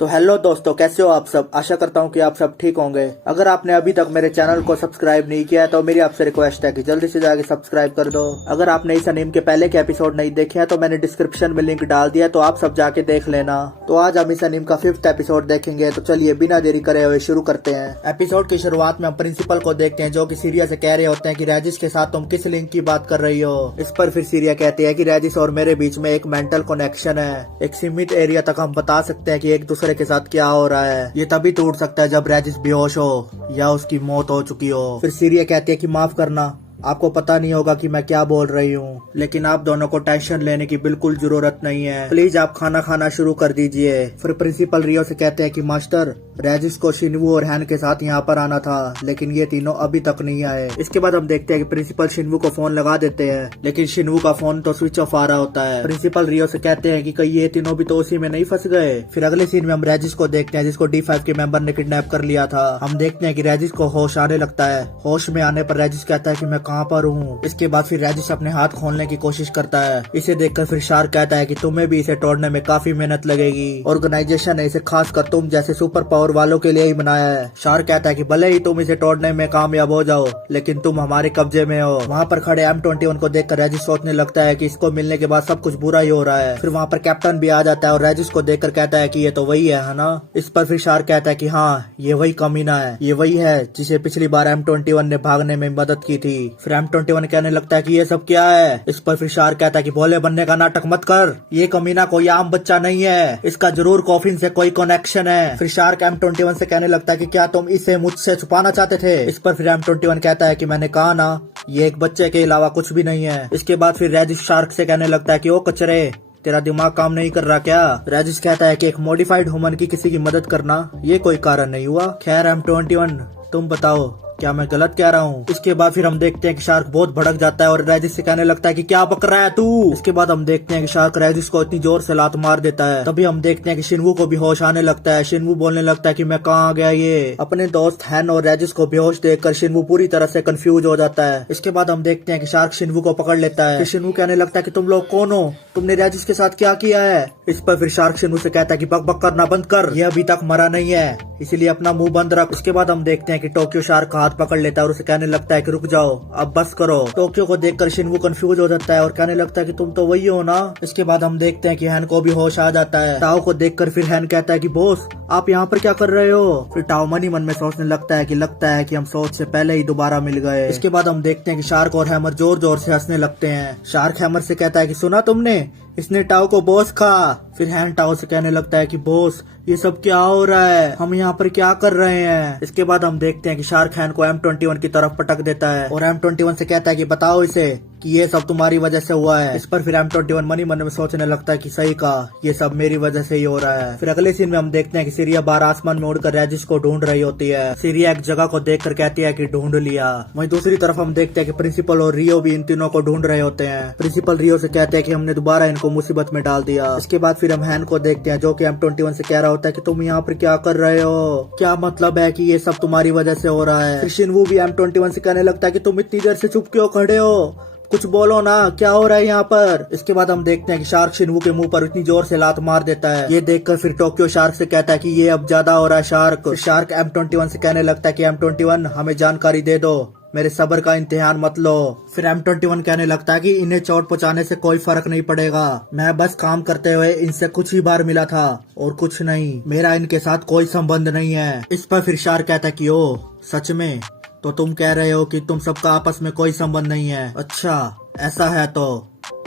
तो हेलो दोस्तों, कैसे हो आप सब। आशा करता हूँ कि आप सब ठीक होंगे। अगर आपने अभी तक मेरे चैनल को सब्सक्राइब नहीं किया है तो मेरी आपसे रिक्वेस्ट है कि जल्दी से जाके सब्सक्राइब कर दो। अगर आपने इस अनीम के पहले के एपिसोड नहीं देखे हैं तो मैंने डिस्क्रिप्शन में लिंक डाल दिया, तो आप सब जाके देख लेना। तो आज हम इस अनीम का 5th एपिसोड देखेंगे। तो चलिए बिना देरी करे हुए शुरू करते हैं। एपिसोड की शुरुआत में हम प्रिंसिपल को देखते हैं जो कि सीरिया से कह रहे होते हैं कि रैजिस के साथ तुम किस लिंक की बात कर रही हो। इस पर फिर सीरिया कहती है कि रैजिस और मेरे बीच में एक मेंटल कनेक्शन है। एक सीमित एरिया तक हम बता सकते हैं कि एक दूसरे के साथ क्या हो रहा है। ये तभी टूट सकता है जब रैजिस बेहोश हो या उसकी मौत हो चुकी हो। फिर सीरिया कहती है कि माफ करना, आपको पता नहीं होगा कि मैं क्या बोल रही हूँ, लेकिन आप दोनों को टेंशन लेने की बिल्कुल जरूरत नहीं है। प्लीज आप खाना खाना शुरू कर दीजिए। फिर प्रिंसिपल रियो से कहते हैं कि मास्टर, रैजिस को शिनवू और हैन के साथ यहाँ पर आना था, लेकिन ये तीनों अभी तक नहीं आए। इसके बाद हम देखते हैं कि प्रिंसिपल शिनवू को फोन लगा देते हैं, लेकिन शिनवू का फोन तो स्विच ऑफ आ रहा होता है। प्रिंसिपल रियो से कहते हैं कि कहीं ये तीनों भी तो उसी में नहीं फंस गए। फिर अगले सीन में हम रैजिस को देखते हैं जिसको D5 के मेंबर ने किडनैप कर लिया था। हम देखते हैं कि रैजिस को होश आने लगता है। होश में आने पर रैजिस कहता है कि मैं कहाँ पर हूँ। इसके बाद फिर रैजिस अपने हाथ खोलने की कोशिश करता है। इसे देखकर फिर शार्क कहता है कि तुम्हें भी इसे तोड़ने में काफी मेहनत लगेगी। ऑर्गेनाइजेशन ने इसे खासकर तुम जैसे सुपर पावर वालों के लिए ही बनाया है। शार्क कहता है कि भले ही तुम इसे तोड़ने में कामयाब हो जाओ, लेकिन तुम हमारे कब्जे में हो। वहाँ पर खड़े M21 को देखकर रैजिस सोचने लगता है कि इसको मिलने के बाद सब कुछ बुरा ही हो रहा है। फिर वहाँ पर कैप्टन भी आ जाता है और रैजिस को देखकर कहता है कि ये तो वही है ना। इस पर फिर शार्क कहता है कि हाँ, ये वही कमीना है। ये वही है जिसे पिछली बार M21 ने भागने में मदद की थी। फिर M21 कहने लगता है कि ये सब क्या है। इस पर फिर शार्क कहता है कि भोले बनने का नाटक मत कर, ये कमीना कोई आम बच्चा नहीं है, इसका जरूर कॉफिन से कोई कनेक्शन है। फिर शार्क M21 से कहने लगता है कि क्या तुम इसे मुझसे छुपाना चाहते थे। इस पर फिर M21 कहता है कि मैंने कहा ना, ये एक बच्चे के अलावा कुछ भी नहीं है। इसके बाद फिर रैजिस शार्क से कहने लगता है कि ओ कचरे, तेरा दिमाग काम नहीं कर रहा क्या। रैजिस कहता है कि एक मॉडिफाइड ह्यूमन की किसी की मदद करना ये कोई कारण नहीं हुआ। खैर M21, तुम बताओ क्या मैं गलत कह रहा हूँ। इसके बाद फिर हम देखते हैं कि शार्क बहुत भड़क जाता है और रैजिस से कहने लगता है कि क्या बक रहा है तू। इसके बाद हम देखते हैं कि शार्क रैजिस को इतनी जोर से लात मार देता है। तभी हम देखते हैं कि शिनवू को भी होश आने लगता है। शिनवू बोलने लगता है कि मैं कहाँ आ गया ये। अपने दोस्त हैन और रैजिस को बेहोश देखकर शिनवू पूरी तरह से कंफ्यूज हो जाता है। इसके बाद हम देखते हैं कि शार्क शिनवू को पकड़ लेता है। फिर शिनवू कहने लगता है कि तुम लोग कौन हो, तुमने रैजिस के साथ क्या किया है। इस पर फिर शार्क शिनवू से कहता है कि बक बक करना बंद कर, ये अभी तक मरा नहीं है, इसीलिए अपना मुंह बंद रख। इसके बाद हम देखते हैं कि टोक्यो शार्क का हाथ पकड़ लेता है और उसे कहने लगता है कि रुक जाओ, अब बस करो। टोक्यो को देखकर शिनवू कंफ्यूज हो जाता है और कहने लगता है कि तुम तो वही हो ना। इसके बाद हम देखते हैं कि हैन को भी होश आ जाता है। टाओ को देखकर फिर हैन कहता है कि बॉस, आप यहाँ पर क्या कर रहे हो। फिर टाओ मन ही मन में सोचने लगता है कि हम सोच से पहले ही दोबारा मिल गए। इसके बाद हम देखते हैं कि शार्क और हैमर जोर जोर से हंसने लगते हैं। शार्क हैमर से कहता है कि सुना तुमने, इसने टाओ को बॉस कहा। फिर हैन टाओ से कहने लगता है कि बॉस, ये सब क्या हो रहा है, हम यहाँ पर क्या कर रहे हैं। इसके बाद हम देखते हैं कि शार्क हैन को M21 की तरफ पटक देता है और M21 से कहता है कि बताओ इसे कि ये सब तुम्हारी वजह से हुआ है। इस पर फिर M21 मन ही मन में सोचने लगता है कि सही कहा, ये सब मेरी वजह से ही हो रहा है। फिर अगले सीन में हम देखते हैं कि सीरिया बाहर आसमान में उड़कर रैजिस को ढूंढ रही होती है। सीरिया एक जगह को देखकर कहती है कि ढूंढ लिया। वहीं दूसरी तरफ हम देखते हैं कि प्रिंसिपल और रियो भी इन तीनों को ढूंढ रहे होते हैं। प्रिंसिपल रियो से कहते हैं कि हमने दोबारा इनको मुसीबत में डाल दिया। इसके बाद फिर हम हैन को देखते हैं जो कि M21 से कह रहा होता है कि तुम यहाँ पर क्या कर रहे हो, क्या मतलब है कि ये सब तुम्हारी वजह से हो रहा है। फिर शिनवू भी M21 से कहने लगता है कि तुम इतनी देर से चुप क्यों खड़े हो, कुछ बोलो ना, क्या हो रहा है यहाँ पर। इसके बाद हम देखते हैं कि शार्क शिनवू के मुंह पर इतनी जोर से लात मार देता है। ये देखकर फिर टोक्यो शार्क से कहता है कि ये अब ज्यादा हो रहा है शार्क। शार्क M21 से कहने लगता है कि M21 हमें जानकारी दे दो, मेरे सब्र का इम्तिहान मत लो। फिर M21 कहने लगता है कि इन्हें चोट पहुंचाने से कोई फर्क नहीं पड़ेगा, मैं बस काम करते हुए इनसे कुछ ही बार मिला था और कुछ नहीं, मेरा इनके साथ कोई संबंध नहीं है। इस पर फिर शार्क कहता है कि ओ सच में, तो तुम कह रहे हो कि तुम सबका आपस में कोई संबंध नहीं है। अच्छा ऐसा है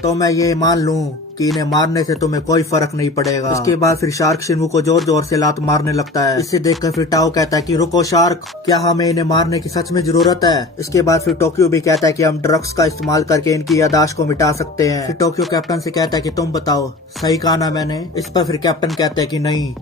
तो मैं ये मान लूं कि इन्हें मारने से तुम्हें कोई फर्क नहीं पड़ेगा। इसके बाद फिर शार्क शिनवू को जोर जोर से लात मारने लगता है। इसे देखकर फिर टाओ कहता है कि रुको शार्क, क्या हमें इन्हें मारने की सच में जरूरत है। इसके बाद फिर टोक्यो भी कहता है कि हम ड्रग्स का इस्तेमाल करके इनकी यादाश्त को मिटा सकते हैं। फिर टोक्यो कैप्टन से कहता है कि तुम बताओ सही कहा ना मैंने। इस पर फिर कैप्टन कहता है कि नहीं,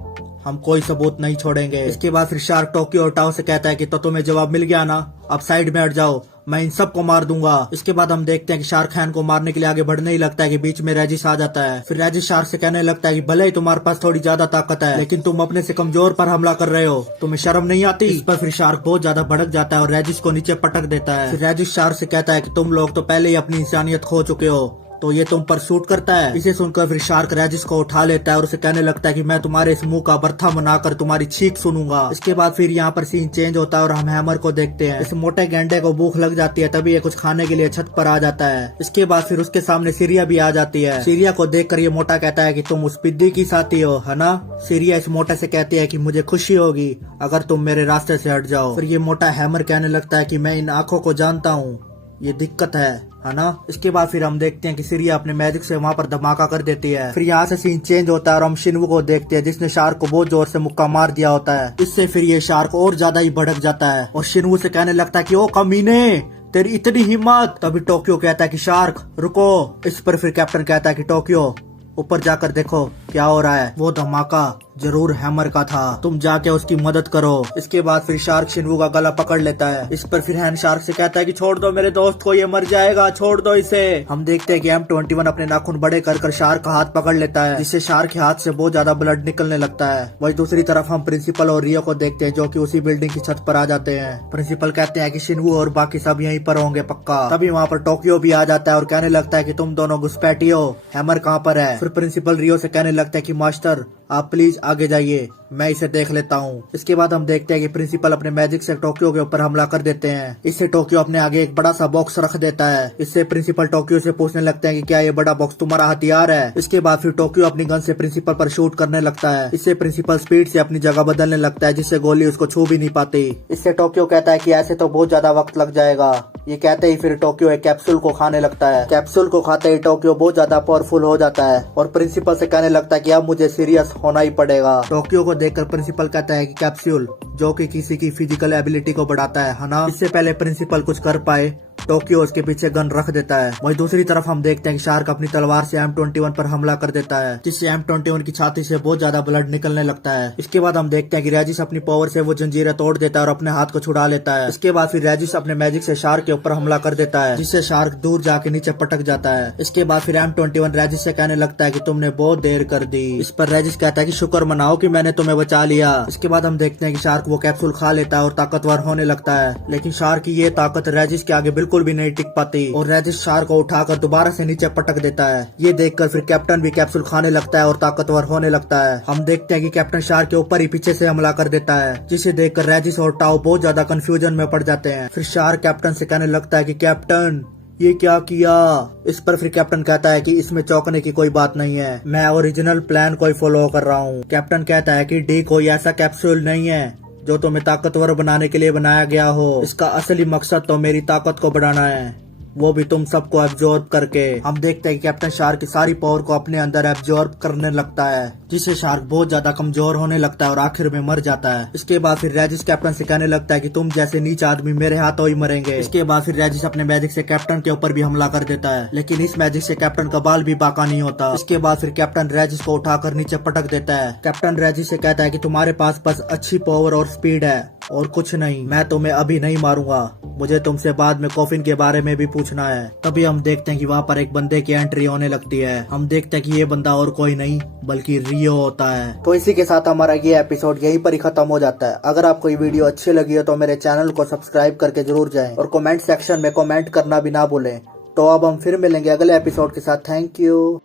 हम कोई सबूत नहीं छोड़ेंगे। इसके बाद फिर शार्क टोक्यो और टाओ से कहता है कि तो तुम्हें जवाब मिल गया ना, अब साइड में हट जाओ, मैं इन सबको मार दूंगा। इसके बाद हम देखते हैं कि शार्क हैन को मारने के लिए आगे बढ़ने ही लगता है कि बीच में रैजिस आ जाता है। फिर रैजिस शार्क से कहने लगता है कि भले ही तुम्हारे पास थोड़ी ज्यादा ताकत है, लेकिन तुम अपने से कमजोर पर हमला कर रहे हो, तुम्हें शर्म नहीं आती। इस पर फिर शार्क बहुत ज्यादा भड़क जाता है और रैजिस को नीचे पटक देता है। फिर रैजिस शार्क से कहता है कि तुम लोग तो पहले ही अपनी इंसानियत खो चुके हो, तो ये तुम पर शूट करता है। इसे सुनकर फिर शार्क रेजिस को उठा लेता है और उसे कहने लगता है कि मैं तुम्हारे इस मुंह का बर्था बनाकर तुम्हारी छींक सुनूंगा। इसके बाद फिर यहाँ पर सीन चेंज होता है और हम हैमर को देखते हैं। इस मोटे गेंडे को भूख लग जाती है, तभी ये कुछ खाने के लिए छत पर आ जाता है। इसके बाद फिर उसके सामने सीरिया भी आ जाती है। सीरिया को देखकर ये मोटा कहता है कि तुम उस पिद्दी की साथी हो, है ना। सीरिया इस मोटे से कहती है कि मुझे खुशी होगी अगर तुम मेरे रास्ते से हट जाओ। फिर ये मोटा हैमर कहने लगता है कि मैं इन आंखों को जानता हूँ, ये दिक्कत है ना। इसके बाद फिर हम देखते हैं कि सीरिया अपने मैजिक से वहाँ पर धमाका कर देती है। फिर यहाँ से सीन चेंज होता है और हम शिनवू को देखते हैं जिसने शार्क को बहुत जोर से मुक्का मार दिया होता है। इससे फिर ये शार्क और ज्यादा ही भड़क जाता है और शिनवू से कहने लगता है कि ओ कमीने, तेरी इतनी हिम्मत। तभी टोक्यो कहता है कि शार्क रुको। इस पर फिर कैप्टन कहता है कि टोक्यो ऊपर जाकर देखो क्या हो रहा है। वो धमाका जरूर हैमर का था, तुम जाके उसकी मदद करो। इसके बाद फिर शार्क शिनवू का गला पकड़ लेता है। इस पर फिर हैन शार्क से कहता है कि छोड़ दो मेरे दोस्त को, ये मर जाएगा, छोड़ दो इसे। हम देखते हैं कि M21 अपने नाखून बड़े कर शार्क का हाथ पकड़ लेता है, जिससे शार्क के हाथ से बहुत ज्यादा ब्लड निकलने लगता है। वही दूसरी तरफ हम प्रिंसिपल और रियो को देखते हैं जो कि उसी बिल्डिंग की छत पर आ जाते हैं। प्रिंसिपल कहते हैं कि शिनवू और बाकी सब यहीं पर होंगे पक्का। तभी वहाँ पर टोक्यो भी आ जाता है और कहने लगता है कि तुम दोनों घुसपैठी हो, हैमर कहाँ पर है। फिर प्रिंसिपल रियो से कहने लगता है कि मास्टर आप प्लीज आगे जाइए, मैं इसे देख लेता हूँ। इसके बाद हम देखते हैं कि प्रिंसिपल अपने मैजिक से टोक्यो के ऊपर हमला कर देते हैं। इससे टोक्यो अपने आगे एक बड़ा सा बॉक्स रख देता है। इससे प्रिंसिपल टोक्यो से पूछने लगते हैं कि क्या ये बड़ा बॉक्स तुम्हारा हथियार है। इसके बाद फिर टोक्यो अपनी गन से प्रिंसिपल पर शूट करने लगता है। इससे प्रिंसिपल स्पीड से अपनी जगह बदलने लगता है, जिससे गोली उसको छू भी नहीं पाती। इससे टोक्यो कहता है कि ऐसे तो बहुत ज्यादा वक्त लग जाएगा। ये कहते ही फिर टोक्यो एक कैप्सूल को खाने लगता है। कैप्सूल को खाते ही टोक्यो बहुत ज्यादा पावरफुल हो जाता है और प्रिंसिपल से कहने लगता है कि अब मुझे सीरियस होना ही पड़ेगा। टोक्यो को देखकर प्रिंसिपल कहता है कि कैप्सूल जो कि किसी की फिजिकल एबिलिटी को बढ़ाता है ना। इससे पहले प्रिंसिपल कुछ कर पाए टोक्यो उसके पीछे गन रख देता है। वही दूसरी तरफ हम देखते हैं कि शार्क अपनी तलवार से M21 पर हमला कर देता है, जिससे M21 की छाती से बहुत ज्यादा ब्लड निकलने लगता है। इसके बाद हम देखते हैं कि रेजिस अपनी पावर से वो जंजीरें तोड़ देता है और अपने हाथ को छुड़ा लेता है। इसके बाद फिर रेजिस अपने मैजिक से शार्क के ऊपर हमला कर देता है, जिससे शार्क दूर जाके नीचे पटक जाता है। इसके बाद फिर M21 रेजिस से कहने लगता है कि तुमने बहुत देर कर दी। इस पर रेजिस कहता है कि शुक्र मनाओ कि मैंने तुम्हें बचा लिया। इसके बाद हम देखते हैं कि शार्क वो कैप्सूल खा लेता है और ताकतवर होने लगता है, लेकिन शार्क की ये ताकत रेजिस के आगे बिल्कुल भी नहीं टिक पाती और रेजिस शार्क को उठाकर दोबारा से नीचे पटक देता है। ये देखकर फिर कैप्टन भी कैप्सूल खाने लगता है और ताकतवर होने लगता है। हम देखते हैं कि कैप्टन शार्क के ऊपर ही पीछे से हमला कर देता है, जिसे देखकर रेजिस और टाओ बहुत ज्यादा कंफ्यूजन में पड़ जाते हैं। फिर शार्क कैप्टन से कहने लगता है कि कैप्टन ये क्या किया। इस पर फिर कैप्टन कहता है कि इसमें चौंकने की कोई बात नहीं है, मैं ओरिजिनल प्लान को ही फॉलो कर रहा हूँ। कैप्टन कहता है कि डी कोई ऐसा कैप्सूल नहीं है जो तुम्हें ताकतवर बनाने के लिए बनाया गया हो। इसका असली मकसद तो मेरी ताकत को बढ़ाना है, वो भी तुम सबको एब्जॉर्ब करके। हम देखते हैं कि कैप्टन शार्क की सारी पावर को अपने अंदर एब्जॉर्ब करने लगता है, जिससे शार्क बहुत ज्यादा कमजोर होने लगता है और आखिर में मर जाता है। इसके बाद फिर रेजिस कैप्टन से कहने लगता है कि तुम जैसे नीच आदमी मेरे हाथों ही मरेंगे। इसके बाद फिर रेजिस अपने मैजिक से कैप्टन के ऊपर भी हमला कर देता है, लेकिन इस मैजिक से कैप्टन का बाल भी बाका नहीं होता। इसके बाद फिर कैप्टन रेजिस को उठाकर नीचे पटक देता है। कैप्टन रेजिस से कहता है कि तुम्हारे पास बस अच्छी पावर और स्पीड है और कुछ नहीं, मैं तुम्हें अभी नहीं मारूंगा, मुझे तुमसे बाद में कॉफिन के बारे में भी पूछना है। तभी हम देखते हैं कि वहाँ पर एक बंदे की एंट्री होने लगती है। हम देखते हैं कि ये बंदा और कोई नहीं बल्कि रियो होता है। तो इसी के साथ हमारा ये एपिसोड यहीं पर ही खत्म हो जाता है। अगर आपको ये वीडियो अच्छी लगी हो तो मेरे चैनल को सब्सक्राइब करके जरूर जाएं और कमेंट सेक्शन में कमेंट करना भी ना भूलें। तो अब हम फिर मिलेंगे अगले एपिसोड के साथ। Thank you.